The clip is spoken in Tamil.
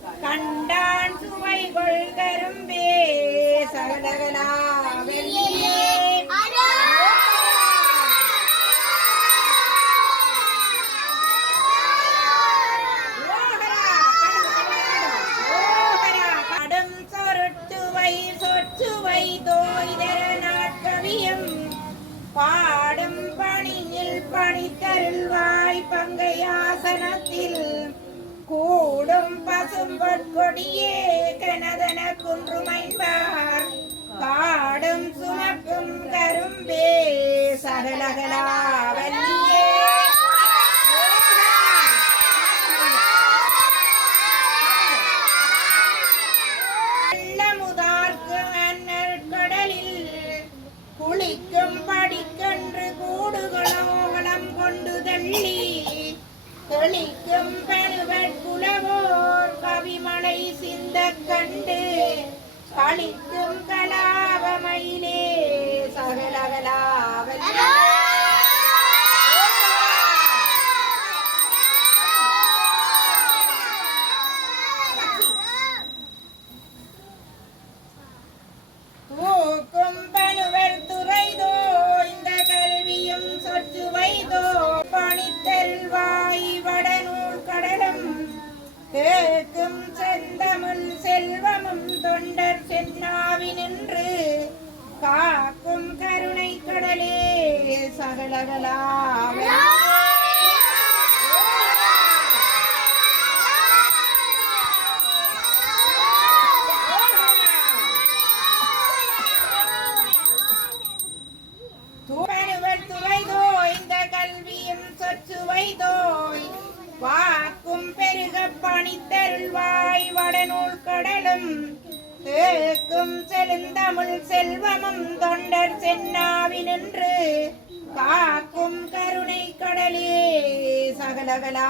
கண்டான் சுவை கொள்கரும்பே சகலகலா வெள்ளியே கடும் சொருட்டுவை சொற்றுவை தோய்தர நாட்கவியம் பாடும் பணியில் பணித்தருள்வாய் பங்கையாசனத்தில் கூடும் பசும்பொற்கொடியே கனதன குன்றுமைந்தார் காடும் சுமக்கும் கரும்பே சகலகலா வல்லியே வெள்ளமுதார்க்கு அன்னர் கடலில் குளிக்கும் படிக்கன்று கூடுகளோகலம் கொண்டு தள்ளி தெளிக்கும் பெருவற்குலவோர் கவிமலை சிந்த கண்டு களிக்கும் கலாபமயிலே சகலகலாவல் தூக்கும் பனுவர் துறைதோ இந்த கல்வியும் சொற்று வைதோ பணித்தருள்வாய் வடநூல் கடலும் தேக்கும் செந்தமிழ் செல்வமும் தொண்டர் சென்னாவினின்று காக்கும் கருணை கடலே சகலகலா வைதோய் வாக்கும் பெருக பணித்தருள்வாய் வடநூல் கடலும் தேக்கும் செழுந்தமிழ் செல்வமும் தொண்டர் சென்னாவினின்று காக்கும் கருணை கடலே சகலகலா